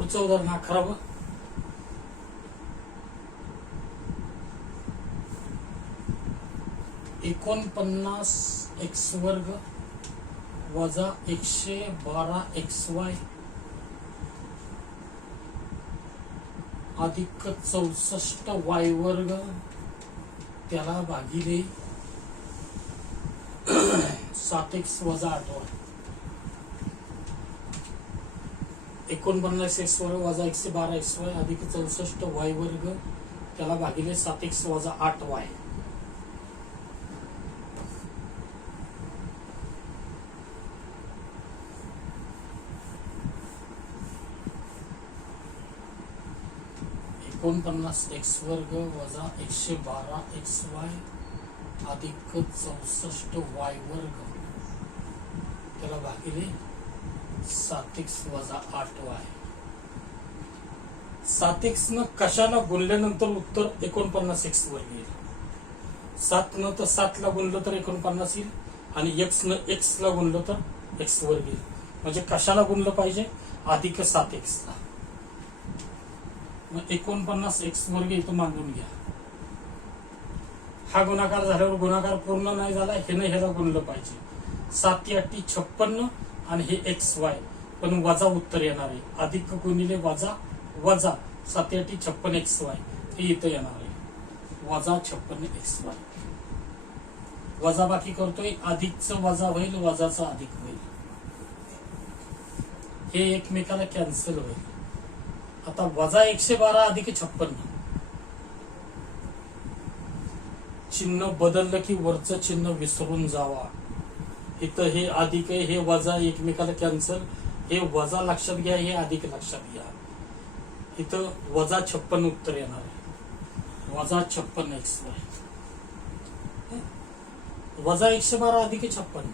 पुढचं उदाहरण 11. एकोणपन्नास एक्स वर्ग वजा 112 XY अधिक 64 Y वर्ग त्याला भागिले 7x वजा 8y. 49 एक्स वर्ग वजा 112 XY अधिक 64 Y वर्ग त्याला भागिले 7x वजा 8y. एकोणपन्नास एक्स वर्ग वजा 112 XY अधिक 64 Y वर्ग त्याला भागिले 7x वजा 8y. 7x न कशाला गुणल्यानंतर उत्तर 49x वर्ग येईल. 7 न तर 7 ला गुणलं तर 49 येईल आणि x न x ला गुणलं तर x वर्ग येईल. म्हणजे कशाला गुणलं पाहिजे? अधिक 7x ला. मग 49x वर्ग इथं मांडून घ्या. हा गुणाकार झाल्यावर गुणाकार पूर्ण नाही झाला, ह्यानं ह्याला गुणलं पाहिजे. 7 8 56 आणि हे XY पण वजा उत्तर येणार आहे. अधिक गुणिले वजा वजा 7 8 56 XY हे इथं येणार आहे. वजा 56 XY वजा बाकी करतोय. अधिकचं वजा होईल, वजाचं अधिक होईल. हे एकमेकाला कॅन्सल होईल. आता वजा 112 अधिक 56 चिन्ह बदललं की वरचं चिन्ह विसरून जावा. इथं हे अधिक आहे, हे वजा एकमेकाला कॅन्सल. हे वजा लक्षात घ्या, हे अधिक लक्षात घ्या. इथं वजा 56 उत्तर येणार आहे. वजा 56 XY वजा 112 अधिक 56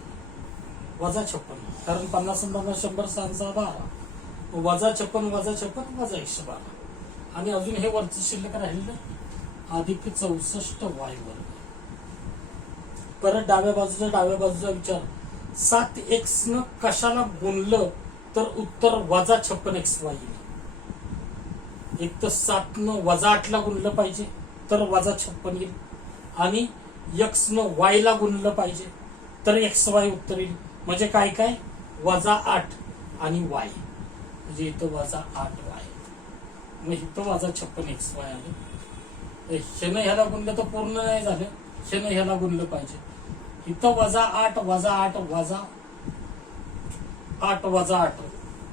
वजा 56 कारण 50 50 100 6 12 वजा 56 वजा 56 वजा 112 आणि अजून हे वरचं शिल्लक राहिलं अधिक 64 Y वर्ग. परत डाव्या बाजूचा विचार. 7x न कशाला गुणलं तर उत्तर वजा 56 XY येईल. एक तर 7 न वजा 8 ला गुणलं पाहिजे तर वजा 56 येईल आणि x न y ला गुणलं पाहिजे तर XY उत्तर येईल. म्हणजे काय काय वजा 8 आणि y म्हणजे इथं वजा 8y. मग इथं वजा 56 XY आलं. ह्यानं ह्याला गुणलं तर पूर्ण नाही झालं, ह्यानं ह्याला गुणलं पाहिजे. इथं वजा 8 वजा 8 वजा 8 वजा 8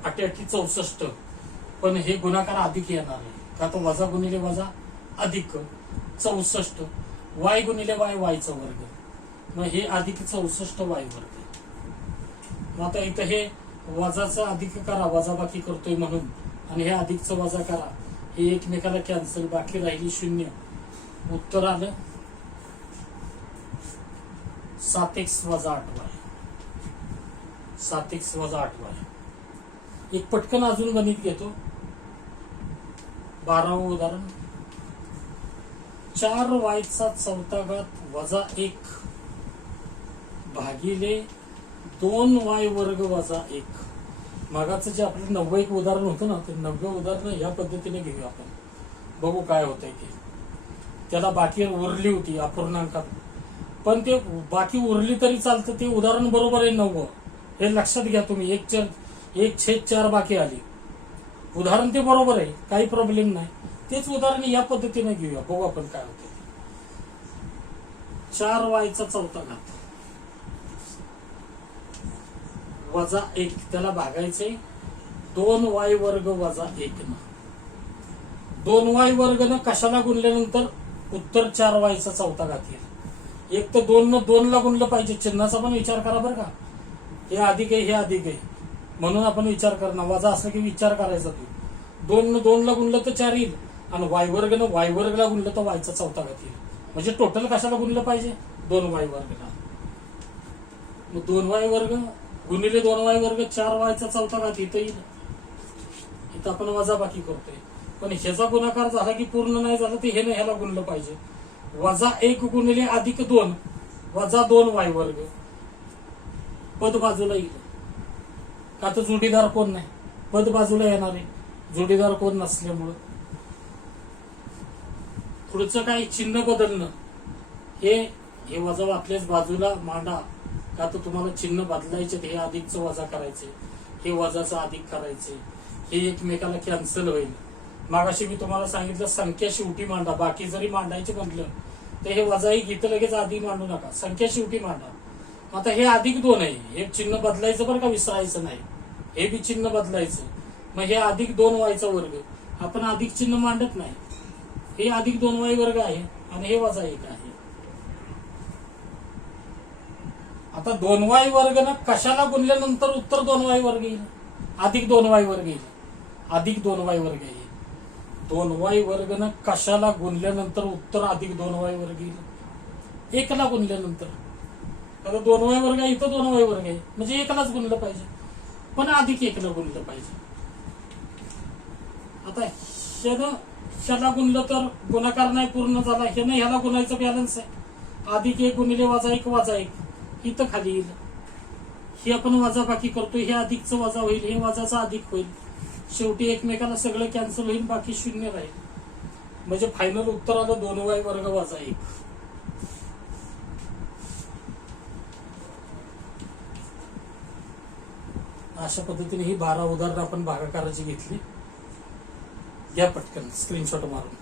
8 8 64 पण हे गुणाकार अधिक येणार आहे का तर वजा गुणिले वजा अधिक 64 y गुणिले y y चा वर्ग. मग हे अधिक 64 Y वर्ग. मग आता इथं हे वजाचं अधिक करा, वजा बाकी करतोय म्हणून, आणि हे अधिकचं वजा करा. हे एकमेकाला कॅन्सल, बाकी राहिली 0. उत्तर आलं 7x वजा 8y. 7x वजा 8y. एक पटकन अजून गणित घेतो. 12वं उदाहरण. 4y चा चौथा घात वजा 1 भागिले 2y वर्ग वजा 1. मागाचं जे आपलं 90 उदाहरण होतं ना, ते 90 उदाहरण या पद्धतीने घेऊया आपण. बघू काय होतंय ते. त्याला बाकी उरली होती अपूर्णांकात, पण ते बाकी उरली तरी चालतं. ते उदाहरण बरोबर आहे 90. हे लक्षात घ्या तुम्ही. 1/4 बाकी आली. उदाहरण ते बरोबर आहे, काही प्रॉब्लेम नाही. तेच उदाहरण या पद्धतीने घेऊया. बघू आपण काय होते. 4y चा चौथा घात वजा 1 त्याला भागायचे 2y वर्ग वजा 1 न. 2y वर्ग न कशाला गुणल्यानंतर उत्तर 4y चा चौथा घात येईल. एक तर 2 न 2 ला गुणलं पाहिजे. चिन्हाचा पण विचार करा बरं का. हे अधिक आहे, हे अधिक आहे म्हणून आपण विचार करणार. वजा असलं की विचार करायचा. तू 2 न 2 ला गुणलं तर 4 येईल आणि y वर्ग न y वर्गला गुणलं तर y चा चौथा घात येईल. म्हणजे टोटल कशाला गुणलं पाहिजे 2y वर्गला. मग 2y वर्ग गुणिले 2y वर्ग 4y चा चौथा घात इथं येईल. इथं आपण वजा बाकी करतोय, पण ह्याचा गुणाकार झाला की पूर्ण नाही झालं तर हे ह्याला गुणलं पाहिजे. वजा 1 गुणिले अधिक 2 वजा 2y वर्ग पद बाजूला येईल. का तर जोडीदार कोण नाही, पद बाजूला येणार आहे. जोडीदार कोण नसल्यामुळं. पुढचं काय चिन्ह बदलणं, हे हे वजा वाचल्यास बाजूला मांडा, का तर तुम्हाला चिन्ह बदलायचे, हे अधिकचं वजा करायचे, हे वजाचं अधिक करायचे, हे एकमेकाला कॅन्सल होईल. मागाशी मी तुम्हाला सांगितलं संख्या शेवटी मांडा, बाकी जरी मांडायचे म्हटलं तर हे वजा एक इथं लगेच अधिक मांडू नका, संख्या शेवटी मांडा. आता हे अधिक 2 आहे, हे चिन्ह बदलायचं बरं का, विसरायचं नाही, हे बी चिन्ह बदलायचं. मग हे अधिक 2y वर्ग, आपण अधिक चिन्ह मांडत नाही, हे अधिक 2y वर्ग आहे आणि हे वजा 1 आहे. आता 2y वर्ग ना कशाला गुणल्यानंतर उत्तर 2y वर्ग येईल, अधिक 2y वर्ग येईल, अधिक 2y वर्ग येईल. 2y वर्ग ना कशाला गुणल्यानंतर उत्तर अधिक 2y वर्ग येईल, 1 ला गुणल्यानंतर. आता 2y वर्ग आहे, इथं 2y वर्ग आहे, म्हणजे 1 लाच गुणलं पाहिजे, पण अधिक 1 ला गुणलं पाहिजे. आता ह्याला गुणलं तर गुणाकार नाही पूर्ण झाला, ह्याला गुणायचं बॅलन्स आहे, अधिक 1 गुणिले वजा 1 वजा 1 इथं खाली येईल. हे आपण वजाबाकी करतोय, हे अधिकचं वजा होईल, हे वजाचं अधिक होईल, शेवटी एकमेकाला सगळं कॅन्सल होईल, बाकी 0 राहील. म्हणजे फायनल उत्तर आलं 2y वर्ग वजा 1. अशा पद्धतीने ही 12 उदाहरणं आपण भागाकाराची घेतली. घ्या पटकन स्क्रीनशॉट मारून.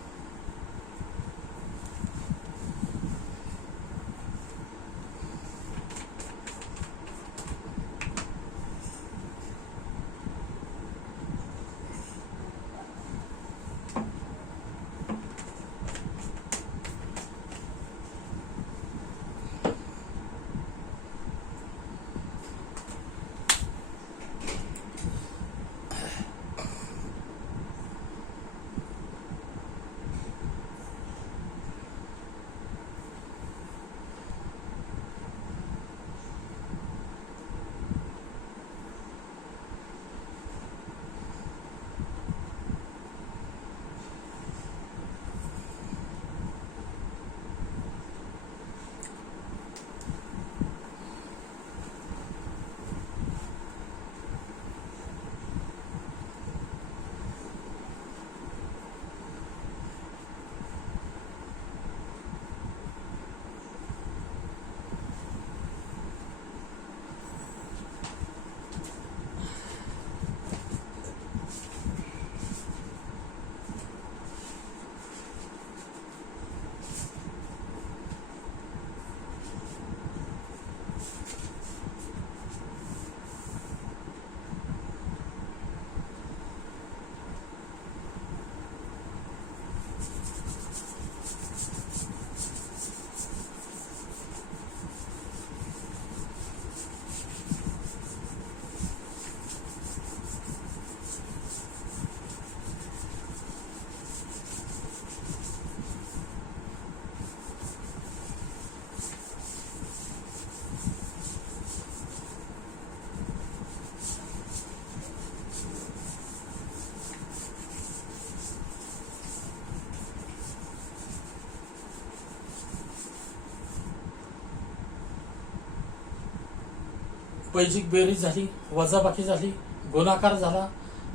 बैजिक बेरीज झाली, वजाबाकी झाली, गुणाकार झाला,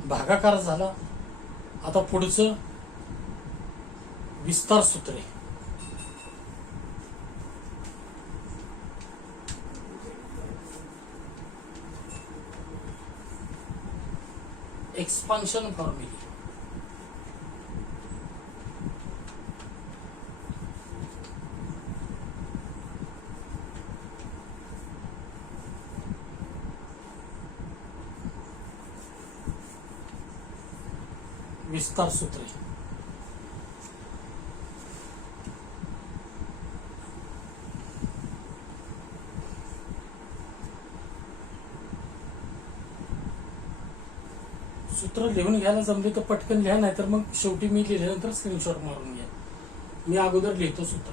भागाकार झाला. आता पुढचं विस्तार सूत्रे. एक्सपान्शन फॉर्म्युले. विस्तार सूत्रे. सूत्र लिहून घ्यायला जमले तर पटकन लिहा, नाहीतर मग शेवटी मी लिहिल्यानंतर स्क्रीनशॉट मारून घ्या. मी अगोदर लिहितो सूत्र.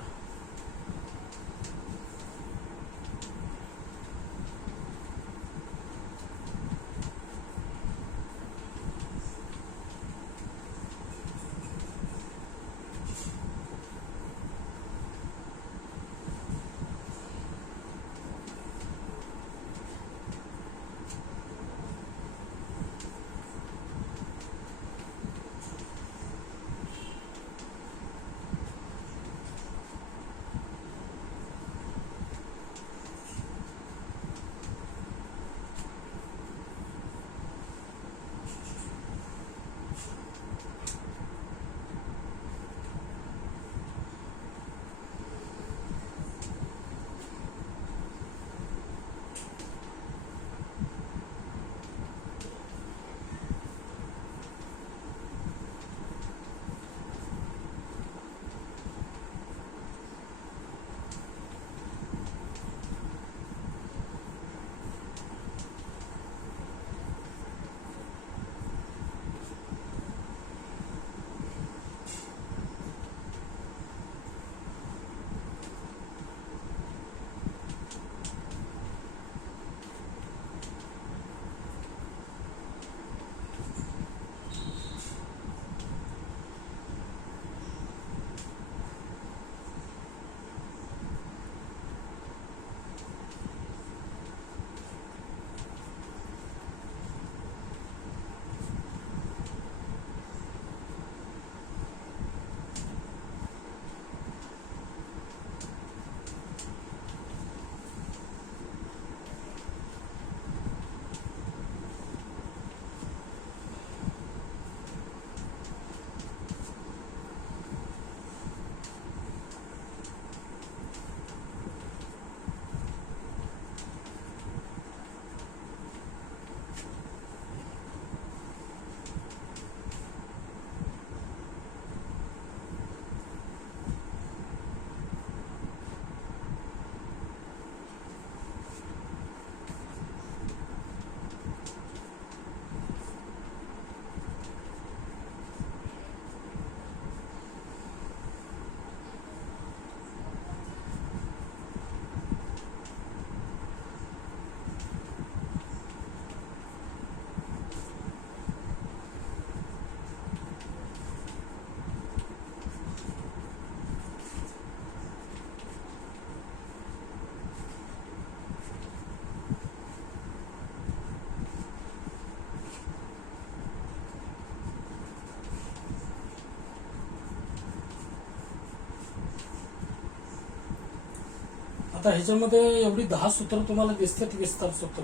आता ह्याच्यामध्ये एवढी 10 सूत्र तुम्हाला दिसतात विस्तार सूत्र,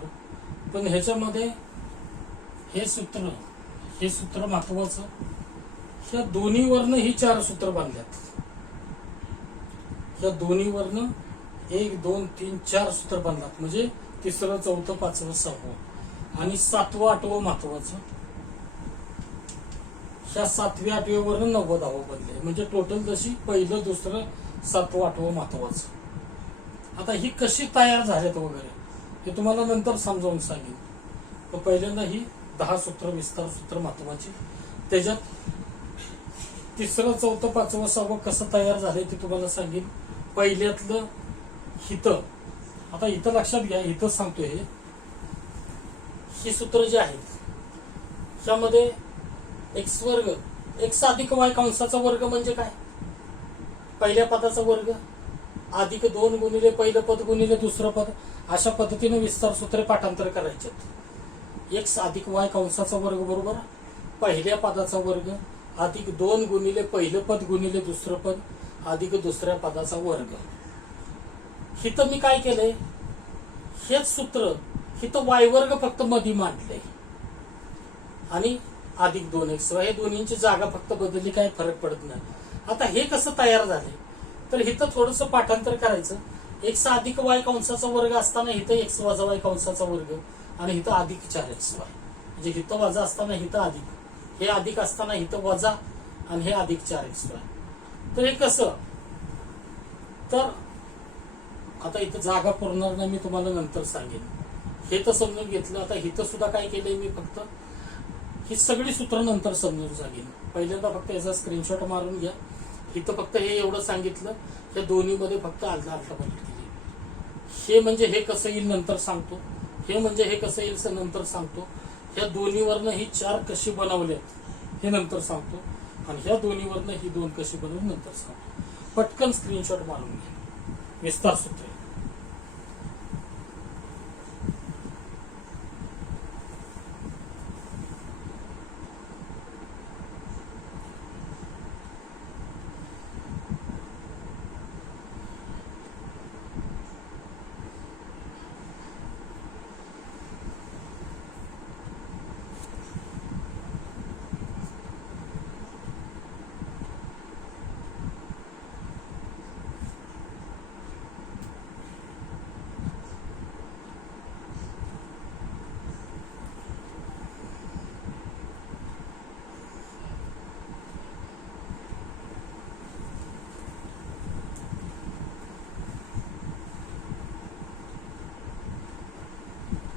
पण ह्याच्यामध्ये हे सूत्र महत्वाचं. ह्या दोन्हीवरनं ही 4 सूत्र बांधल्यात. ह्या दोन्हीवरनं 1 2 3 4 सूत्र बांधलात, म्हणजे 3रं 4थं 5वं 6वं आणि 7वं 8वं महत्वाचं. ह्या 7व्या 8व्यावरनं 9वं 10वं बनले, म्हणजे टोटल जशी 1लं 2रं 7वं 8वं महत्वाचं. आता ही कशी तयार झाल्यात वगैरे हे तुम्हाला नंतर समजावून सांगेन. तर पहिल्यांदा ही 10 सूत्र विस्तार सूत्र महत्वाची, त्याच्यात 3रं 4थं 5वं 6वं कसं तयार झालंय ते तुम्हाला सांगेन. पहिल्यातलं हितं, आता इथं लक्षात घ्या, इथं सांगतोय ही सूत्र जी आहेत त्यामध्ये एक्स वर्ग एक्स अधिक वाय कंसाचा वर्ग म्हणजे काय, पहिल्या पदाचा वर्ग अधिक 2 गुणिले पहिलं पद गुणिले दुसरं पद, अशा पद्धतीने विस्तार सूत्रे पाठांतर करायचे. एक्स अधिक वाय कंसाचा वर्ग बरोबर पहिल्या पदाचा वर्ग अधिक 2 गुणिले पहिलं पद गुणिले दुसरं पद अधिक दुसऱ्या पदाचा वर्ग. हिथं मी काय केलंय, हेच सूत्र हिथं वाय वर्ग फक्त मध्ये मांडलंय आणि अधिक 2x हे दोन्हींची जागा फक्त बदलली, काय फरक पडत नाही. आता हे कसं तयार झाले, तर इथं थोडंसं पाठांतर करायचं. एक्स अधिक वाय कंसाचा वर्ग असताना इथं एक्स वजा वाय कंसाचा वर्ग आणि इथं अधिक 4x वाय, म्हणजे इथं वजा असताना इथं अधिक, हे अधिक असताना इथं वजा आणि हे अधिक 4x वाय. तर हे कसं, तर आता इथं जागा पुरणार नाही, मी तुम्हाला नंतर सांगेन. हे तर समजून घेतलं. आता इथं सुद्धा काय केलंय मी, फक्त ही सगळी सूत्र नंतर समजून सांगेन. पहिल्यांदा फक्त याचा स्क्रीनशॉट मारून घ्या. इथं फक्त हे एवढं सांगितलं, त्या दोन्हीमध्ये फक्त आलता पलट केली. हे म्हणजे हे कसं येईल नंतर सांगतो, हे म्हणजे हे कसं येईल नंतर सांगतो. ह्या दोन्हीवरनं ही 4 कशी बनवल्यात हे नंतर सांगतो आणि ह्या दोन्हीवरनं ही 2 कशी बनवून नंतर सांगतो. पटकन स्क्रीनशॉट मारून घ्या. विस्तार सूत्र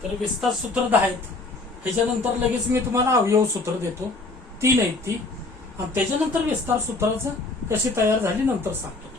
तर विस्तार सूत्र 10 आहेत. ह्याच्यानंतर लगेच मी तुम्हाला अवयव सूत्र देतो, 3 आहेत ती, आणि त्याच्यानंतर विस्तार सूत्राचं कशी तयार झाली नंतर सांगतो.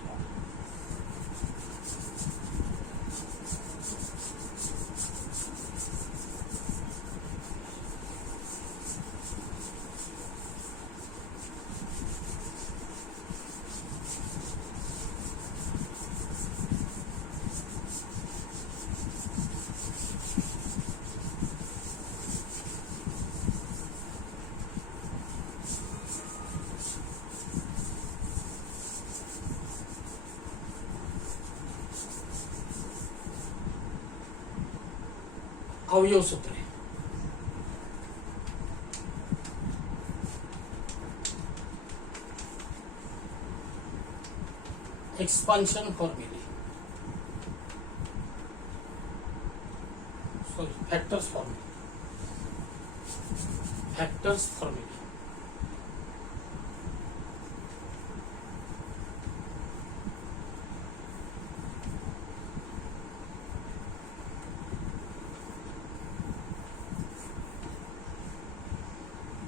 अवयव सूत्रे, एक्सपान्शन फॉर्म्युले, फॅक्टर्स फॉर्म्युले.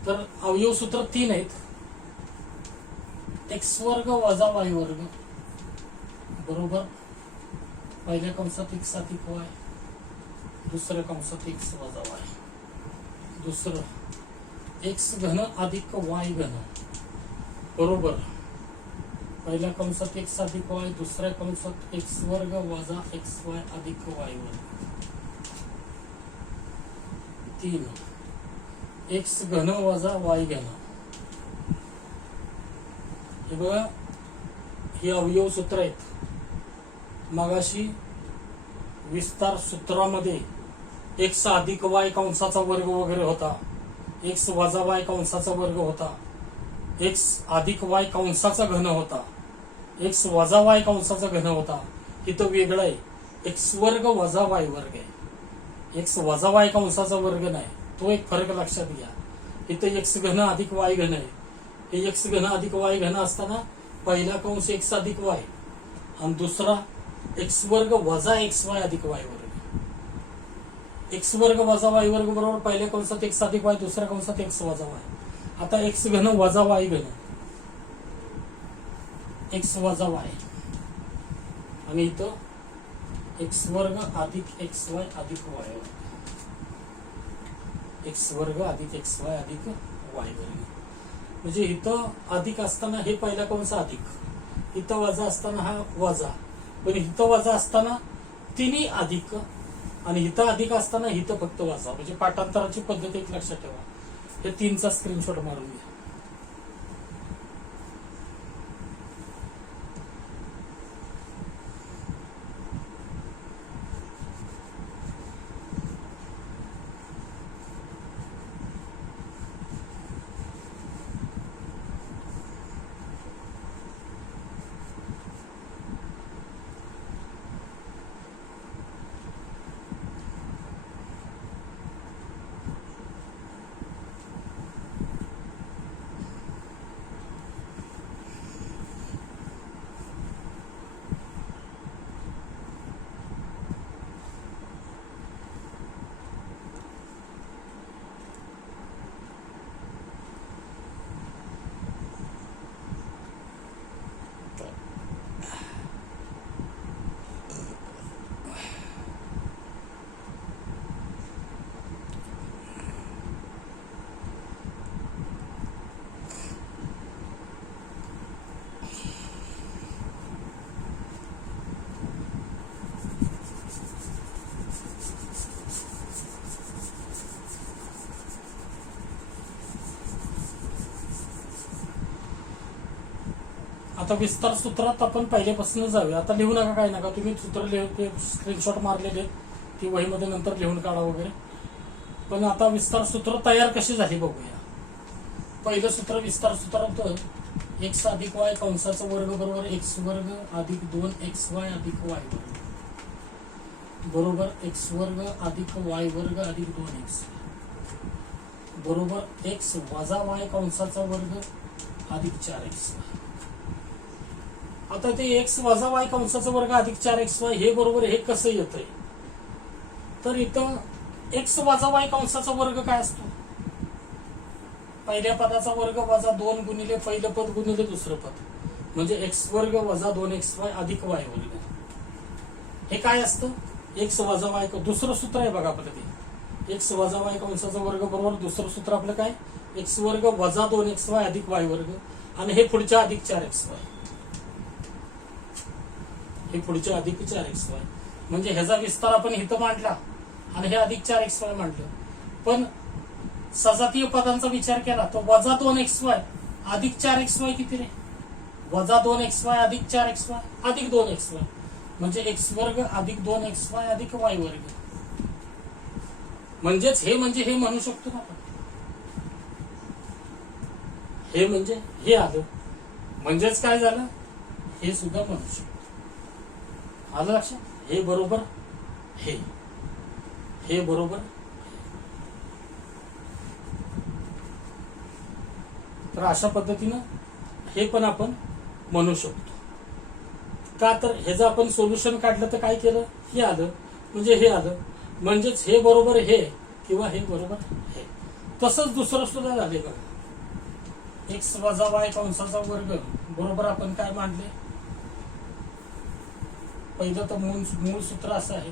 तर अवयव सूत्र 3 आहेत. एक्स वर्ग वजा वाय वर्ग बरोबर पहिल्या कंसात एक्स अधिक वाय, दुसऱ्या कंसात एक्स वजा वाय, दुसरं एक्स घन अधिक वाय घन बरोबर पहिल्या कंसात एक्स अधिक वाय, दुसऱ्या कंसात एक्स वर्ग वजा एक्स वाय अधिक वाय वर्ग, 3 एक्स घन वजा वाय घन. हे बघा, ही अवयव सूत्र आहेत. मगाशी विस्तार सूत्रामध्ये एक्स अधिक वाय कंसाचा वर्ग वगैरे होता, एक्स वजा वाय कंसाचा वर्ग होता, एक्स अधिक वाय कंसाचा घन होता, एक्स वजा वाय कंसाचा घन होता. इथं वेगळं आहे, एक्स वर्ग वजा वाय वर्ग आहे. एक्स वजा वाय कंसाचा वर्ग नाही, तो एक फरक लक्षात घ्या. इथं एक्स घन अधिक वाय घन आहे. हे एक्स घन अधिक वाय घन असताना पहिला कंस एक्स अधिक वाय आणि दुसरा एक्स वर्ग वजा एक्स वाय अधिक वाय वर्ग. एक्स वर्ग वजा वाय वर्ग बरोबर पहिल्या कंसात एक्स अधिक वाय, दुसऱ्या कंसात एक्स वजा वाय. आता एक्स घन वजा वाय घन, एक्स वजा वाय आणि इथं एक्स वर्ग अधिक एक्स वाय अधिक वाय वर्ग. एक्स वर्ग अधिक एक्स वाय अधिक वाय वर्ग. म्हणजे इथं अधिक असताना हे पहिला कंस अधिक, इथं वजा असताना हा वजा, पण इथं वजा असताना तिन्ही अधिक आणि इथं अधिक असताना इथं फक्त वजा. म्हणजे पाठांतराची पद्धत एक लक्षात ठेवा. हे 3चा स्क्रीनशॉट मारून घ्या. आता विस्तार सूत्रात आपण पहिल्यापासून जाऊया. आता लिहू नका, काय नका, तुम्ही सूत्र स्क्रीनशॉट मारलेले ती वहीमध्ये नंतर लिहून काढा वगैरे. पण आता विस्तार सूत्र तयार कशी झाली बघूया. पहिलं सूत्र विस्तार सूत्रात एक्स अधिक वाय कंसाचा वर्ग बरोबर एक्स वर्ग अधिक 2xy अधिक वाय वर्ग बरोबर एक्स वर्ग अधिक वाय वर्ग अधिक 2x बरोबर एक्स वजा वाय कंसाचा वर्ग अधिक 4x. आता ते एक्स वजा वाय कंसाचा वर्ग अधिक 4xy हे बरोबर हे कसं येतंय, तर इथं एक्स वजा वाय कंसाचा वर्ग काय असतो, पहिल्या पदाचा वर्ग वजा 2 गुणिले पहिलं पद गुणिले दुसरं पद, म्हणजे एक्स वर्ग वजा 2xy अधिक वाय वर्ग. हे काय असतं, एक्स वजा वाय. दुसरं सूत्र आहे बघा आपलं ते, एक्स वजा वाय कंसाचा वर्ग बरोबर दुसरं सूत्र आपलं काय, एक्स वर्ग वजा 2xy अधिक वाय वर्ग आणि हे पुढच्या अधिक 4xy, हे पुढचे अधिक 4xy. म्हणजे ह्याचा विस्तार आपण इथं मांडला आणि हे अधिक 4xy मांडलं. पण सजातीय पदांचा विचार केला तर वजा 2xy अधिक 4xy किती रे, वजा 2xy अधिक 4xy अधिक 2xy म्हणजे एक्स वर्ग अधिक 2xy अधिक वाय वर्ग. म्हणजेच हे म्हणजे हे म्हणू शकतो ना आपण, हे म्हणजे हे आलं, म्हणजेच काय झालं हे सुद्धा म्हणू शकतो. आलं लक्षात, हे बरोबर हे बरोबर. तर अशा पद्धतीनं हे पण आपण म्हणू शकतो. का तर ह्याचं आपण सोल्युशन काढलं तर काय केलं, हे आलं म्हणजे हे आलं, म्हणजेच हे बरोबर हे किंवा हे बरोबर हे. तसंच दुसरं सुद्धा झाले बघा, एक्स वजा वाय कंसाचा वर्ग बरोबर आपण काय मांडले, पहिलं तर मूळ सूत्र असं आहे,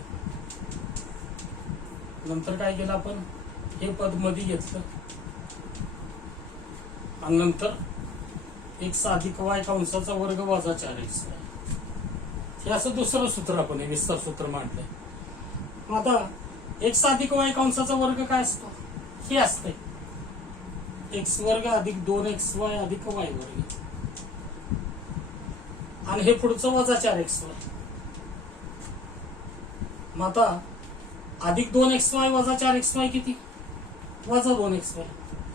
नंतर काय केलं आपण, हे पद मध्ये घेतलं आणि नंतर एक्स अधिक वाय कंसाचा वर्ग वजा 4x. हे असं दुसरं सूत्र आपण हे विस्तार सूत्र मांडलंय. आता एक्स अधिक वाय कंसाचा वर्ग काय असतो, हे असतंय एक्स वर्ग अधिक 2xy अधिक वाय वर्ग आणि हे पुढचं वजा 4xy. मग आता अधिक 2xy वजा 4xy किती? वजा 2xy.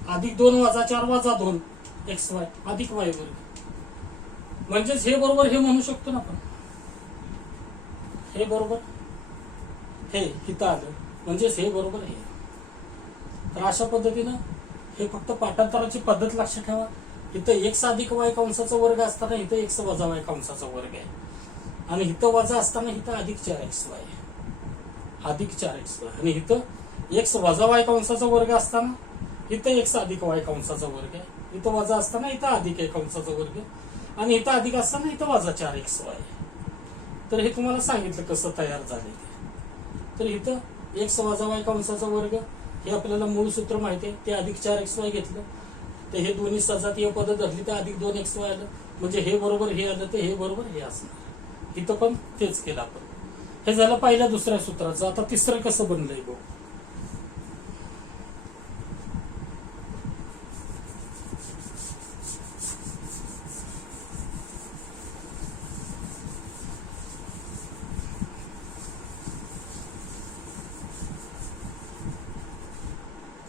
अधिक 2 वजा 4 वजा 2xy अधिक y वर्ग. म्हणजेच हे बरोबर हे म्हणू शकतो ना आपण. हे बरोबर हे इथं आलं म्हणजेच हे बरोबर हे. तर अशा पद्धतीनं हे फक्त पाठांतराची पद्धत लक्षात ठेवा. इथं x अधिक y कंसाचा वर्ग असताना इथं x वजा y कंसाचा वर्ग आहे आणि इथं वजा असताना इथं अधिक 4xy अधिक 4xy आणि इथं x वजा y कंसाचा वर्ग असताना इथं x अधिक y कंसाचा वर्ग आहे. इथं वजा असताना इथं अधिक 1 कंसाचा वर्ग आणि इथं अधिक असताना इथं वजा 4xy. तर हे तुम्हाला सांगितलं कसं तयार झाले ते. तर इथं x वजा y कंसाचा वर्ग हे आपल्याला मूळ सूत्र माहिती आहे. ते अधिक 4xy घेतलं तर हे दोन्ही सजातीय पद धरली तर अधिक 2xy आलं. म्हणजे हे बरोबर हे आलं तर हे बरोबर हे असणार. इथं पण तेच केलं आपण. हे झालं पहिल्या दुसऱ्या सूत्राचं. आता तिसरं कसं बनलंय बघ.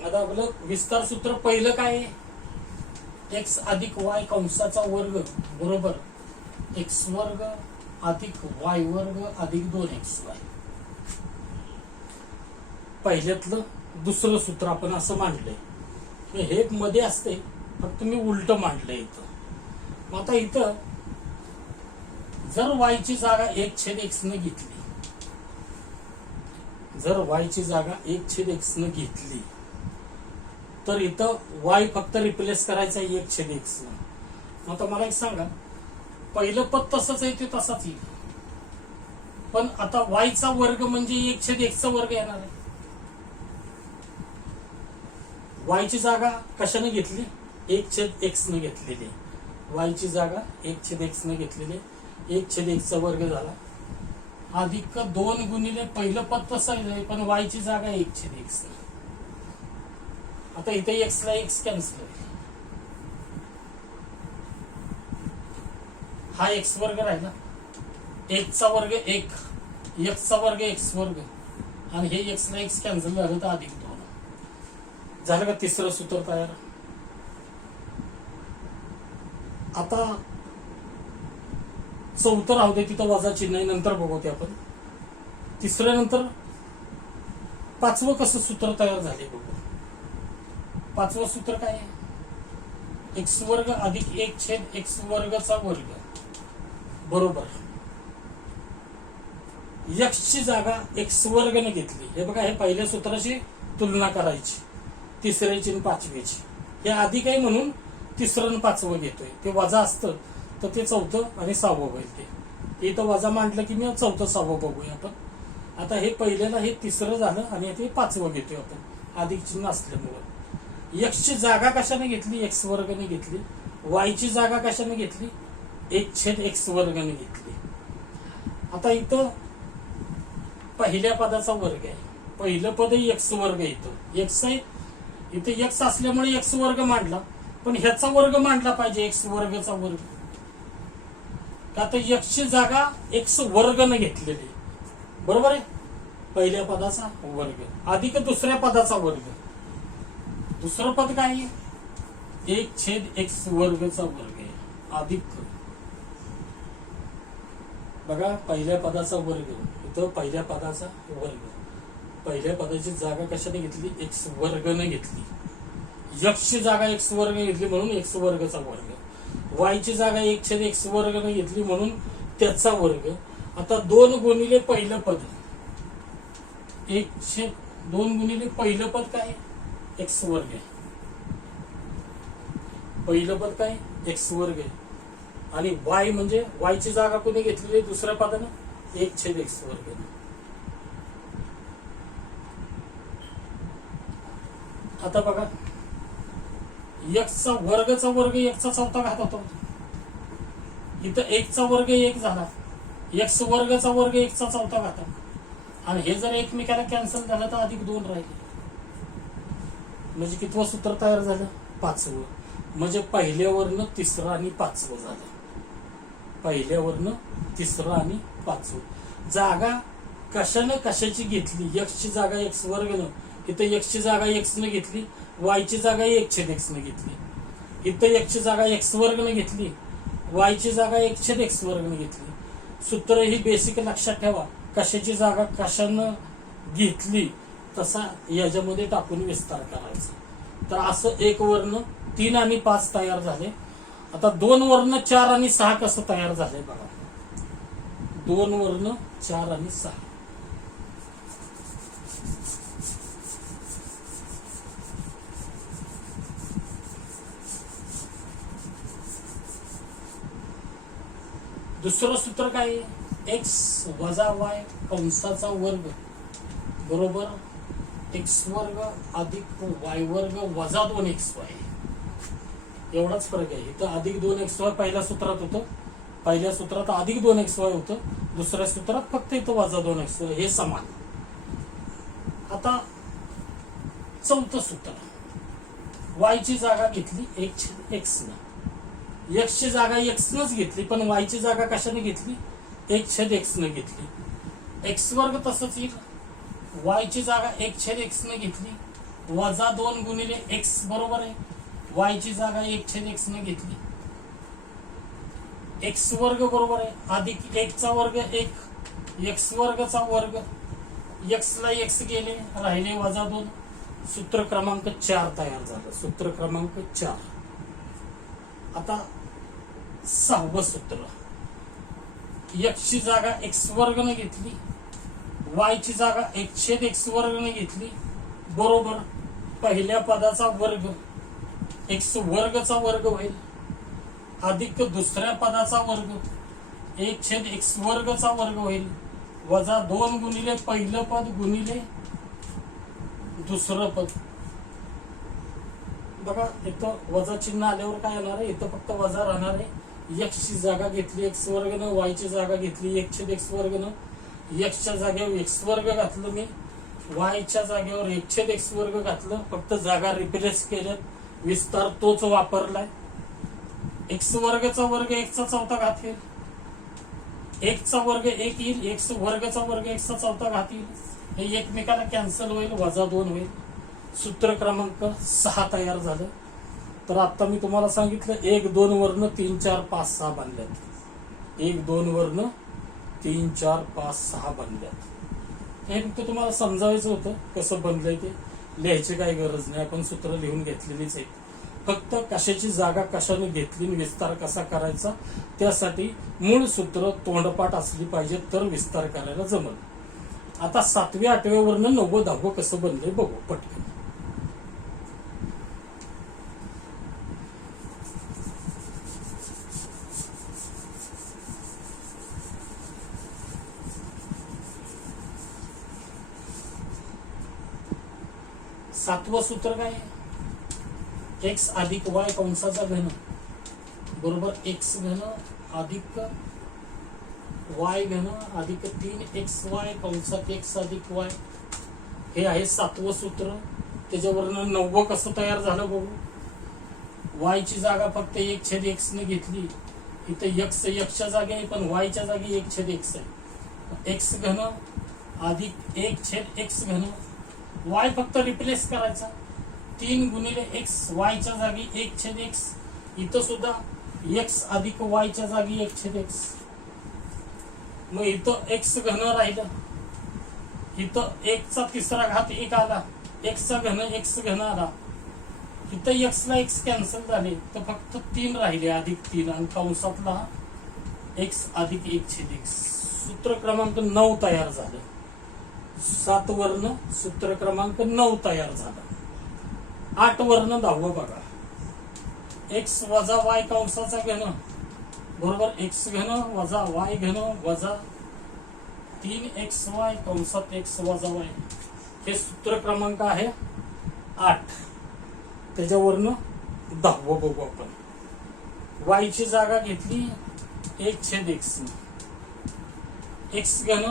आता आपलं विस्तार सूत्र पहिलं काय आहे? x अधिक y कंसाचा वर्ग बरोबर x वर्ग अधिक y वर्ग अधिक 2xy. पहिल्यातलं दुसरं सूत्र आपण असं मांडलंय. हे मध्ये असते फक्त मी उलट मांडलंय इथं. मग आता इथं जर y ची जागा 1/x ने घेतली, जर y ची जागा 1/x ने घेतली तर इथं y फक्त रिप्लेस करायचा 1/x ने. आता मला एक सांगा, पहिलं पद तसंच आहे ते तसाच येईल, पण आता y चा वर्ग म्हणजे 1/x चा वर्ग येणार आहे. y ची जागा कशाने घेतली? 1/x ने घेतलेली. y ची जागा 1/x ने घेतलेली. 1/x चा वर्ग झाला अधिक 2 गुणिले पहिलं पद तसं आहे पण y ची जागा 1/x ने. आता इथे x ला x कॅन्सल होईल. हा x वर्ग राहिला. 1 चा वर्ग 1, x चा वर्ग x वर्ग आणि हे x ला x कॅन्सल झालं तर अधिक 2 झालं का तिसरं सूत्र तयार. आता चौथं राहू दे, तिथं वजा चिन्ह आहे, नंतर बघू ते आपण. तिसऱ्या नंतर पाचवं कसं सूत्र तयार झाले बघू. पाचवं सूत्र काय आहे? एक्स वर्ग अधिक 1/x वर्गचा वर्ग बरोबर x ची जागा x वर्ग ने घेतली. हे बघा, हे पहिल्या सूत्राची तुलना करायची, तिसऱ्याची आणि पाचवीची. हे अधिक आहे म्हणून तिसरं आणि पाचवं घेतोय. ते वजा असतं तर ते चौथं आणि सहावं होईल. ते इथं वजा मांडलं की मी चौथं सहावं बघूया आपण. आता हे पहिल्याला हे तिसरं झालं आणि ते पाचवं घेतोय आपण अधिक चिन्ह असल्यामुळं. x ची जागा कशाने घेतली? x वर्गाने घेतली. y ची जागा कशाने घेतली? 1/x वर्गाने घेतली. आता इथं पहिल्या पदाचा वर्ग आहे. पहिलं पद x वर्ग इथं x आहे. इथे x असल्यामुळे x वर्ग मांडला, पण ह्याचा वर्ग मांडला पाहिजे x वर्गचा वर्ग. आता x ची जागा x वर्गाने घेतलेली बरोबर आहे. पहिल्या पदाचा वर्ग अधिक दुसऱ्या पदाचा वर्ग. दुसरं पद काय आहे? 1/x वर्गचा वर्ग आहे अधिक, बघा पहिल्या पदाचा वर्ग इथं पहिल्या पदाचा वर्ग. पहिल्या पदाची जागा कशाने घेतली? x वर्गाने घेतली. x ची जागा x वर्ग घेतली म्हणून x वर्गचा वर्ग. y ची जागा 1/x वर्गाने घेतली म्हणून त्याचा वर्ग. आता 2 गुणिले पहिलं पद 1/2 गुणिले पहिलं पद काय? x वर्ग आहे. पहिलं पद काय? x वर्ग आहे. आणि y म्हणजे y ची जागा कोणी घेतलेली? दुसऱ्या पदानं 1/x वर्ग. आता बघा, x चा वर्गचा वर्ग 1 चा चौथा घात होता. इथं 1 चा वर्ग 1 झाला. x वर्गचा वर्ग 1 चा चौथा घात. आणि हे जर एकमेकाला कॅन्सल झालं तर अधिक 2 राहिले. म्हणजे कितवं सूत्र तयार झालं? पाचवं. म्हणजे पहिल्यावरनं तिसरं आणि पाचवं झालं. पहिल्यावरनं तिसरं आणि पाचवं. जागा कशानं कशाची घेतली, एक्स ची जागा एक्स वर्गनं, इथं एक्स ची जागा एक्स न घेतली, वाय ची जागा 1/x न घेतली. इथं एक्स ची जागा एक्स वर्गनं घेतली, वाय ची जागा 1/x वर्गनं घेतली. सूत्र ही बेसिक लक्षात ठेवा. कशाची जागा कशानं घेतली तसा याच्यामध्ये टाकून विस्तार करायचा. तर असं 1 वर्ण 3 आणि 5 तयार झाले. आता 2 वर्ण 4 आणि 6 कसं तयार झालंय बघा. 2 वर्ण 4 आणि 6. दुसरं सूत्र काय आहे? एक्स वजा वाय कंसाचा वर्ग बरोबर एक्स वर्ग अधिक वाय वर्ग वजा 2xy. एवढाच फरक आहे. इथं अधिक 2xy पहिल्या सूत्रात होतं, पहिल्या सूत्रात अधिक 2xy होतं, दुसऱ्या सूत्रात फक्त इथं वजा 2xy. हे समान. आता चौथं सूत्र, वाय ची जागा घेतली 1/x न, एक्स ची जागा एक्स नच घेतली, पण वाय ची जागा कशाने घेतली? 1/x न घेतली. एक्स वर्ग तसंच येईल, वाय ची जागा 1/x न घेतली, वजा 2 गुणिले एक्स बरोबर आहे. वाय ची जागा 1/x न घेतली, एक्स वर्ग बरोबर आहे, अधिक 1 चा वर्ग 1, एक्स वर्गचा वर्ग, एक्स ला एक्स गेले, राहिले वजा 2. सूत्र क्रमांक 4 तयार झालं. सूत्र क्रमांक 4. आता 6वं सूत्र, एक्स ची जागा एक्स वर्ग न घेतली, वाय ची जागा 1/x वर्ग न घेतली बरोबर पहिल्या पदाचा वर्ग एक्स वर्गचा वर्ग होईल, अधिक दुसऱ्या पदाचा वर्ग 1/x वर्गचा वर्ग होईल, वजा 2 गुणिले पहिलं पद गुणिले दुसरं पद. बघा इथं वजा चिन्ह आल्यावर काय येणार आहे? इथं फक्त वजा राहणार आहे. एक्स ची जागा घेतली एक्स वर्गनं, वाय ची जागा घेतली 1/x वर्गनं, एक्सच्या जागेवर एक्स वर्ग घातलं मी, वायच्या जागेवर 1/x वर्ग घातलं, फक्त जागा रिप्लेस केल्यात, विस्तार तोच वापरलाय. एक्स वर्गचा वर्ग 1 चा चौथा घात येईल, 1 चा वर्ग 1 येईल, एक्स वर्गचा वर्ग 1 चा चौथा घात येईल, हे एकमेकाला कॅन्सल होईल, वजा 2 होईल. सूत्र क्रमांक 6 तयार झालं. तर आता मी तुम्हाला सांगितलं 1, 2 वर्ण 3, 4, 5, 6 बनल्यात. 1, 2 वर्ण 3, 4, 5, 6 बनल्यात. हे फक्त तुम्हाला समजावायचं होतं कसं बनलंय ते. लिहायची काही गरज नाही, आपण सूत्र लिहून घेतलेलीच आहेत. फक्त कशाची जागा कशाने घेतली, विस्तार कसा करायचा त्यासाठी मूळ सूत्र तोंडपाठ असली पाहिजे तर विस्तार करायला जमल. आता 7व्या 8व्या वर्ण 9वं 10वं कसं बनलंय बघू पटकन. सातवं सूत्र काय आहे? एक्स अधिक वाय कंसाचा घन बरोबर एक्स घन अधिक वाय घन अधिक 3xy कंसात एक्स अधिक वाय. हे आहे 7वं सूत्र. त्याच्यावरनं 9वं कसं तयार झालं बघू. वाय ची जागा फक्त 1/x ने घेतली, इथं एक्स एक्सच्या जागी आहे पण वायच्या जागी 1/x आहे. एक्स घन अधिक 1/x घन, वाय फक्त रिप्लेस करायचा, 3 गुणिले एक्स, वायच्या जागी 1/x, इथं सुद्धा एक्स अधिक वायच्या जागी 1/x. मग इथं एक्स घन राहिलं, इथं 1 चा तिसरा घात 1 आला, एक्स चा घन एक्स घन आला, इथं एक्स ला एक्स कॅन्सल झाले, तर फक्त 3 राहिले अधिक 3 आणि कंसातला एक्स अधिक 1/x. सूत्र क्रमांक 9 तयार झालं. 7 वर्ण सूत्र क्रमांक 9 तयार झालं. 8 वर्ण 10वं बघा. एक्स वजा वाय कंसाचा घन बरोबर एक्स घन वजा वाय घन वजा 3xy कंसात एक्स वजा वाय. हे सूत्र क्रमांक आहे 8. त्याच्यावरनं 10वं बघू आपण. वाय ची जागा घेतली 1/x, एक्स घन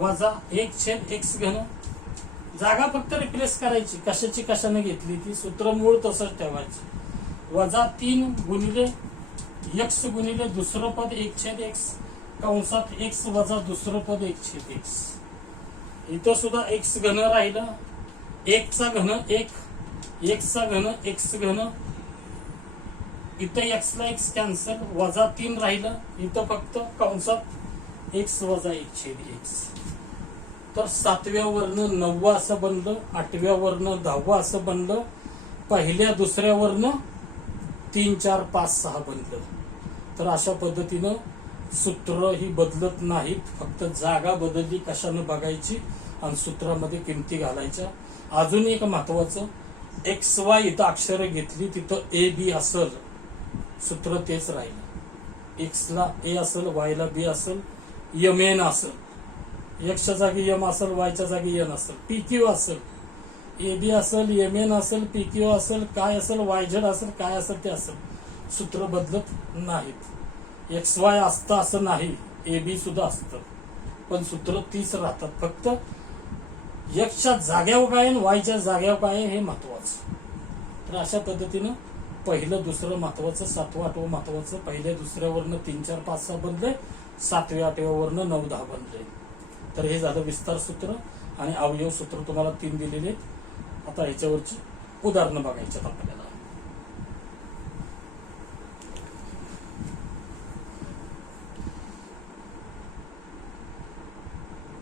वजा 1/x घन, जागा फक्त रिप्लेस करायची, कशाची कशाने घेतली ती सूत्र मूळ तसंच ठेवायचं. वजा 3 गुणिले एक्स गुणिले दुसरं पद 1/x कंसात एक्स वजा दुसरं पद 1/x. इथं सुद्धा एक्स घन राहिलं, एकचा घन एक, एक्सचा घन एक्स घन, इथं एक्सला एक्स कॅन्सल, वजा 3 राहिलं, इथं फक्त कंसात एक्स वजा 1/x. तर 7व्या वरनं 9 असं बनलं, 8व्या वरनं 10 असं बनलं, पहिल्या दुसऱ्या वरनं 3 4 5 6 बनलं. तर अशा पद्धतीनं सूत्र ही बदलत नाहीत, फक्त जागा बदलली कशानं बघायची आणि सूत्रामध्ये किमती घालायच्या. अजून एक महत्वाचं, एक्स वाय इथं अक्षरं घेतली, तिथं ए बी असल, सूत्र तेच राहिलं. एक्सला ए असेल, वायला बी असेल, एम एन असेल, एक्सच्या जागी एम असेल, वायच्या जागी एन असेल, पी क्यू असेल, ए बी असेल, एम एन असेल, पी क्यू असेल, काय असेल, वाय झेड असेल, काय असेल ते असेल, सूत्र बदलत नाहीत. एक्स वाय असतं असं नाही, ए बी सुद्धा असतं, पण सूत्र तीच राहतात. फक्त एक्सच्या जाग्यावर काय आणि वायच्या जाग्यावर काय हे महत्वाचं. तर अशा पद्धतीनं पहिलं दुसरं महत्वाचं, 7वं 8वं महत्वाचं. पहिल्या दुसऱ्यावरनं 3 4 5 6 बनले, 7व्या 8व्यावरनं 9 10 बनले. तर हे झालं विस्तार सूत्र आणि अवयव सूत्र तुम्हाला 3 दिलेले. आता ह्याच्यावरची उदाहरणं बघायच्यात आपण.